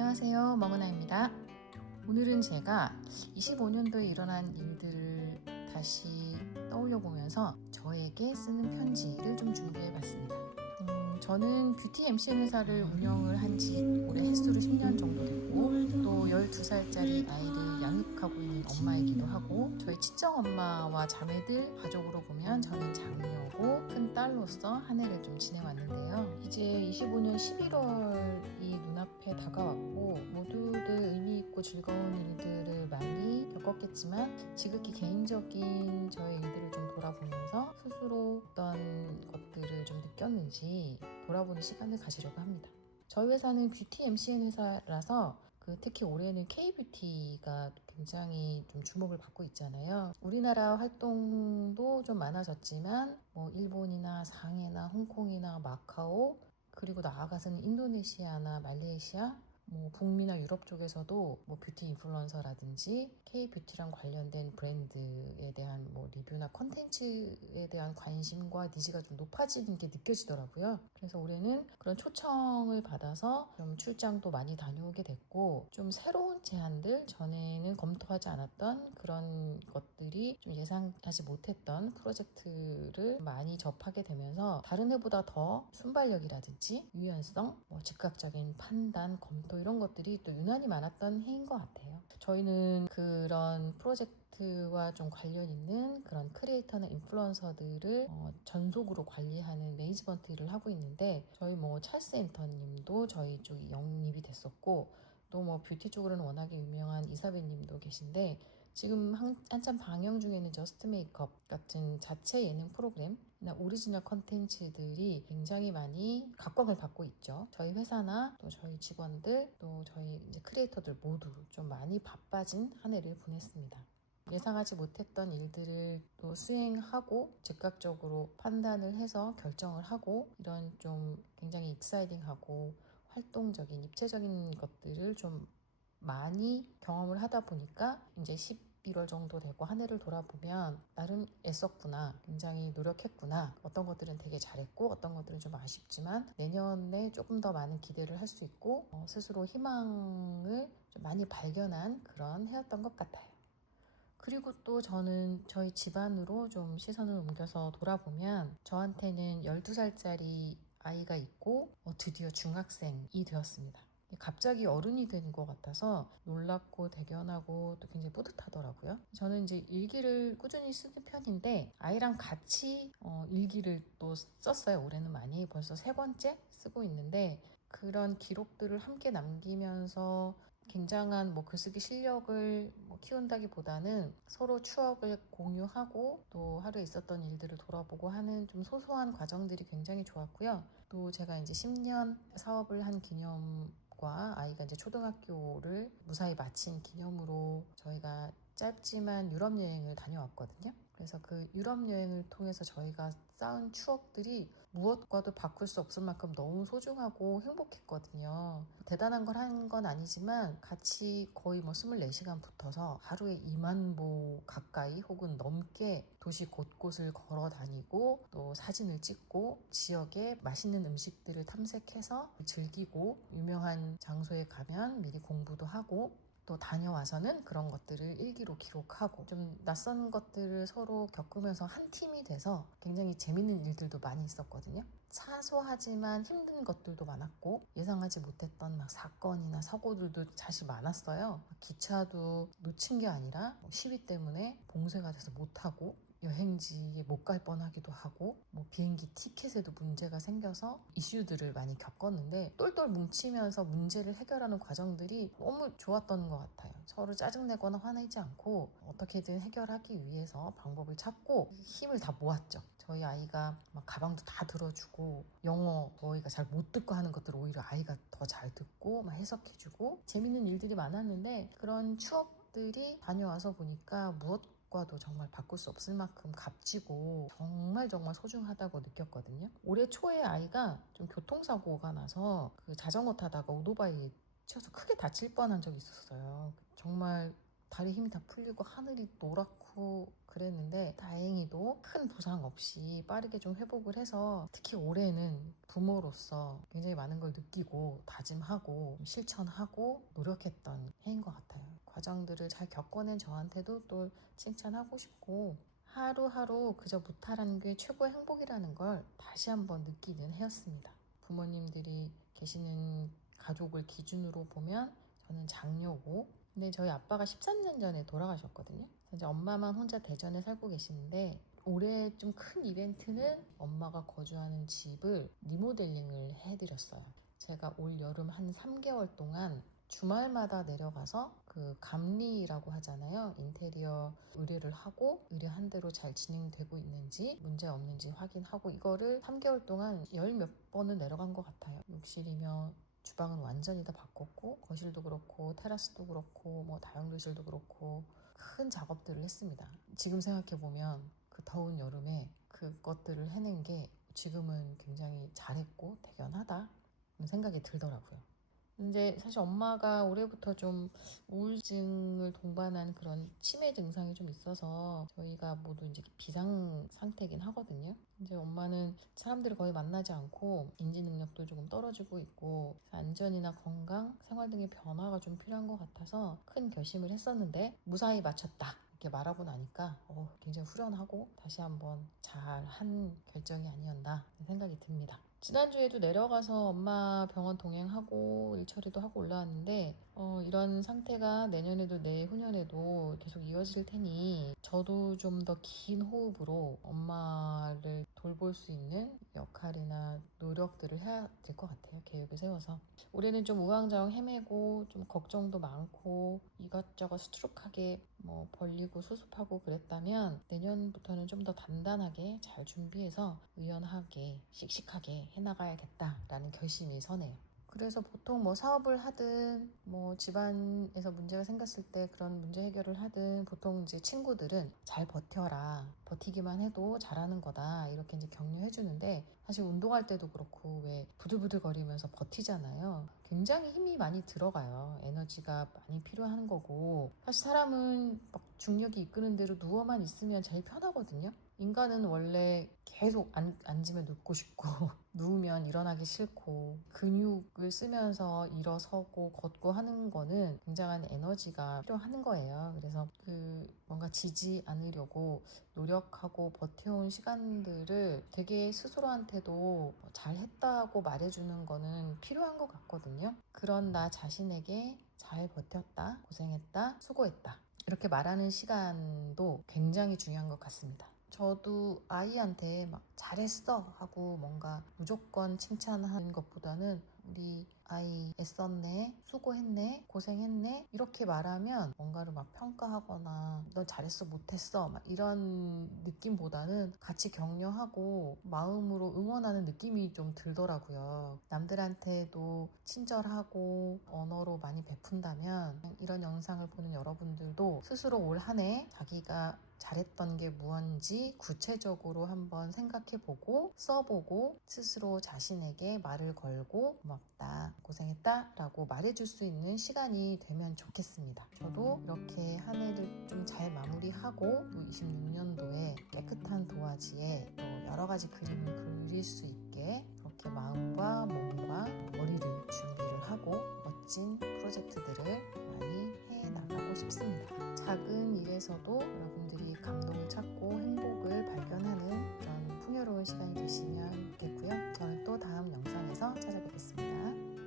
안녕하세요, 머그나입니다. 오늘은 제가 25년도에 일어난 일들을 다시 떠올려 보면서 저에게 쓰는 편지를 좀 준비해 봤습니다. 저는 뷰티 MCN 회사를 운영을 한 지 올해 횟수로 10년 정도 됐고, 또 12살짜리 아이를 양육하고 있는 엄마이기도 하고, 저희 친정엄마와 자매들 가족으로 보면 저는 장녀고 큰 딸로서 한 해를 좀 지내왔는데요. 이제 25년 11월이 눈앞에 다가왔고, 모두들 의미 있고 즐거운 일들을 많이 겪었겠지만 지극히 개인적인 저의 일들을 좀 돌아보면서 스스로 어떤 것들을 좀 느꼈는지 돌아보는 시간을 가지려고 합니다. 저희 회사는 뷰티 MCN 회사라서 특히 올해는 K-뷰티가 굉장히 좀 주목을 받고 있잖아요. 우리나라 활동도 좀 많아졌지만 일본이나 상해나 홍콩이나 마카오, 그리고 나아가서는 인도네시아나 말레이시아, 북미나 유럽 쪽에서도 뷰티 인플루언서라든지 K-뷰티랑 관련된 브랜드에 대한 리뷰나 컨텐츠에 대한 관심과 니즈가 좀 높아지는 게 느껴지더라고요. 그래서 올해는 그런 초청을 받아서 좀 출장도 많이 다녀오게 됐고, 좀 새로운 제안들, 전에는 검토하지 않았던 그런 것들이 좀 예상하지 못했던 프로젝트를 많이 접하게 되면서 다른 해보다 더 순발력이라든지 유연성, 즉각적인 판단, 검토 이런 것들이 또 유난히 많았던 해인 것 같아요. 저희는 그런 프로젝트와 좀 관련 있는 그런 크리에이터나 인플루언서들을 전속으로 관리하는 매니지먼트 일을 하고 있는데, 저희 찰스 엔터님도 저희 쪽이 영입이 됐었고, 또 뷰티 쪽으로는 워낙에 유명한 이사벨 님도 계신데, 지금 한참 방영 중에 있는 저스트 메이크업 같은 자체 예능 프로그램이나 오리지널 컨텐츠들이 굉장히 많이 각광을 받고 있죠. 저희 회사나 또 저희 직원들, 또 저희 이제 크리에이터들 모두 좀 많이 바빠진 한 해를 보냈습니다. 예상하지 못했던 일들을 또 수행하고 즉각적으로 판단을 해서 결정을 하고, 이런 좀 굉장히 익사이딩하고 활동적인 입체적인 것들을 좀 많이 경험을 하다 보니까 이제 11월 정도 되고 한 해를 돌아보면 나름 애썼구나, 굉장히 노력했구나, 어떤 것들은 되게 잘했고 어떤 것들은 좀 아쉽지만 내년에 조금 더 많은 기대를 할 수 있고 스스로 희망을 좀 많이 발견한 그런 해였던 것 같아요. 그리고 또 저는 저희 집안으로 좀 시선을 옮겨서 돌아보면, 저한테는 12살짜리 아이가 있고 드디어 중학생이 되었습니다. 갑자기 어른이 된 것 같아서 놀랍고 대견하고 또 굉장히 뿌듯하더라고요. 저는 이제 일기를 꾸준히 쓰는 편인데, 아이랑 같이 일기를 또 썼어요. 올해는 많이, 벌써 3번째 쓰고 있는데, 그런 기록들을 함께 남기면서 굉장한 글쓰기 실력을 키운다기보다는 서로 추억을 공유하고 또 하루에 있었던 일들을 돌아보고 하는 좀 소소한 과정들이 굉장히 좋았고요. 또 제가 이제 10년 사업을 한 기념과 아이가 이제 초등학교를 무사히 마친 기념으로 저희가 짧지만 유럽 여행을 다녀왔거든요. 그래서 그 유럽 여행을 통해서 저희가 쌓은 추억들이 무엇과도 바꿀 수 없을 만큼 너무 소중하고 행복했거든요. 대단한 걸 한 건 아니지만 같이 거의 24시간 붙어서 하루에 2만 보 가까이 혹은 넘게 도시 곳곳을 걸어 다니고 또 사진을 찍고 지역의 맛있는 음식들을 탐색해서 즐기고, 유명한 장소에 가면 미리 공부도 하고, 또 다녀와서는 그런 것들을 일기로 기록하고, 좀 낯선 것들을 서로 겪으면서 한 팀이 돼서 굉장히 재밌는 일들도 많이 있었거든요. 사소하지만 힘든 것들도 많았고, 예상하지 못했던 사건이나 사고들도 사실 많았어요. 기차도 놓친 게 아니라 시위 때문에 봉쇄가 돼서 못하고, 여행지에 못 갈 뻔하기도 하고, 비행기 티켓에도 문제가 생겨서 이슈들을 많이 겪었는데, 똘똘 뭉치면서 문제를 해결하는 과정들이 너무 좋았던 것 같아요. 서로 짜증내거나 화내지 않고 어떻게든 해결하기 위해서 방법을 찾고 힘을 다 모았죠. 저희 아이가 가방도 다 들어주고, 영어 저희가 잘 못 듣고 하는 것들을 오히려 아이가 더 잘 듣고 해석해주고, 재밌는 일들이 많았는데, 그런 추억들이 다녀와서 보니까 무엇과도 정말 바꿀 수 없을 만큼 값지고 정말 소중하다고 느꼈거든요. 올해 초에 아이가 좀 교통사고가 나서 자전거 타다가 오토바이에 치여서 크게 다칠 뻔한 적이 있었어요. 정말 다리 힘이 다 풀리고 하늘이 노랗고 그랬는데 다행히도 큰 부상 없이 빠르게 좀 회복을 해서 특히 올해는 부모로서 굉장히 많은 걸 느끼고 다짐하고 실천하고 노력했던 해인 것 같아요. 과정들을 잘 겪어낸 저한테도 또 칭찬하고 싶고 하루하루 그저 무탈한 게 최고의 행복이라는 걸 다시 한번 느끼는 해였습니다. 부모님들이 계시는 가족을 기준으로 보면 저는 장녀고 근데 저희 아빠가 13년 전에 돌아가셨거든요. 이제 엄마만 혼자 대전에 살고 계시는데 올해 좀 큰 이벤트는 엄마가 거주하는 집을 리모델링을 해드렸어요. 제가 올 여름 한 3개월 동안 주말마다 내려가서 그 감리라고 하잖아요. 인테리어 의뢰를 하고 의뢰한 대로 잘 진행되고 있는지 문제 없는지 확인하고 이거를 3개월 동안 열 몇 번은 내려간 것 같아요. 욕실이며 주방은 완전히 다 바꿨고 거실도 그렇고 테라스도 그렇고 뭐 다용도실도 그렇고 큰 작업들을 했습니다. 지금 생각해보면 그 더운 여름에 그것들을 해낸 게 지금은 굉장히 잘했고 대견하다 생각이 들더라고요. 이제 사실 엄마가 올해부터 좀 우울증을 동반한 그런 치매 증상이 좀 있어서 저희가 모두 이제 비상 상태긴 하거든요. 이제 엄마는 사람들을 거의 만나지 않고 인지 능력도 조금 떨어지고 있고 안전이나 건강, 생활 등의 변화가 좀 필요한 것 같아서 큰 결심을 했었는데 무사히 마쳤다. 이렇게 말하고 나니까 굉장히 후련하고 다시 한번 잘한 결정이 아니었나 생각이 듭니다. 지난주에도 내려가서 엄마 병원 동행하고 일 처리도 하고 올라왔는데 이런 상태가 내년에도 내후년에도 계속 이어질 테니 저도 좀 더 긴 호흡으로 엄마를 돌볼 수 있는 역할이나 노력들을 해야 될 것 같아요. 계획을 세워서. 올해는 좀 우왕좌왕 헤매고 좀 걱정도 많고 이것저것 수두룩하게 뭐 벌리고 수습하고 그랬다면 내년부터는 좀 더 단단하게 잘 준비해서 의연하게 씩씩하게 해나가야겠다라는 결심이 서네요. 그래서 보통 뭐 사업을 하든 뭐 집안에서 문제가 생겼을 때 그런 문제 해결을 하든 보통 이제 친구들은 잘 버텨라. 버티기만 해도 잘하는 거다. 이렇게 이제 격려해 주는데 사실 운동할 때도 그렇고 왜 부들부들거리면서 버티잖아요. 굉장히 힘이 많이 들어가요. 에너지가 많이 필요한 거고 사실 사람은 막 중력이 이끄는 대로 누워만 있으면 제일 편하거든요. 인간은 원래 계속 앉으면 눕고 싶고 누우면 일어나기 싫고 근육을 쓰면서 일어서고 걷고 하는 거는 굉장한 에너지가 필요한 거예요. 그래서 뭔가 지지 않으려고 노력하고 버텨온 시간들을 되게 스스로한테도 잘했다고 말해주는 거는 필요한 것 같거든요. 그런 나 자신에게 잘 버텼다, 고생했다, 수고했다 이렇게 말하는 시간도 굉장히 중요한 것 같습니다. 저도 아이한테 막 잘했어 하고 뭔가 무조건 칭찬하는 것보다는 우리 아이 애썼네, 수고했네, 고생했네 이렇게 말하면 뭔가를 막 평가하거나 너 잘했어 못했어 막 이런 느낌보다는 같이 격려하고 마음으로 응원하는 느낌이 좀 들더라고요. 남들한테도 친절하고 언어로 많이 베푼다면 이런 영상을 보는 여러분들도 스스로 올 한 해 자기가 잘했던 게 무언지 구체적으로 한번 생각해보고 써보고 스스로 자신에게 말을 걸고 고맙다, 고생했다 라고 말해줄 수 있는 시간이 되면 좋겠습니다. 저도 이렇게 한 해를 좀 잘 마무리하고 또 26년도에 깨끗한 도화지에 또 여러 가지 그림을 그릴 수 있게 그렇게 마음과 몸과 머리를 준비를 하고 멋진 프로젝트들을 많이 해나가고 싶습니다. 작은 일에서도 여러분들이 감동을 찾고 행복을 발견하는 그런 풍요로운 시간이 되시면 좋겠고요.